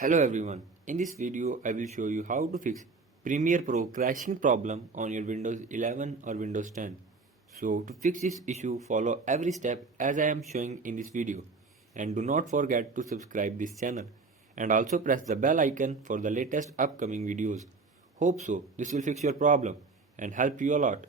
Hello everyone, in this video I will show you how to fix Premiere Pro crashing problem on your Windows 11 or Windows 10. So to fix this issue, follow every step as I am showing in this video, and do not forget to subscribe this channel and also press the bell icon for the latest upcoming videos. Hope so this will fix your problem and help you a lot.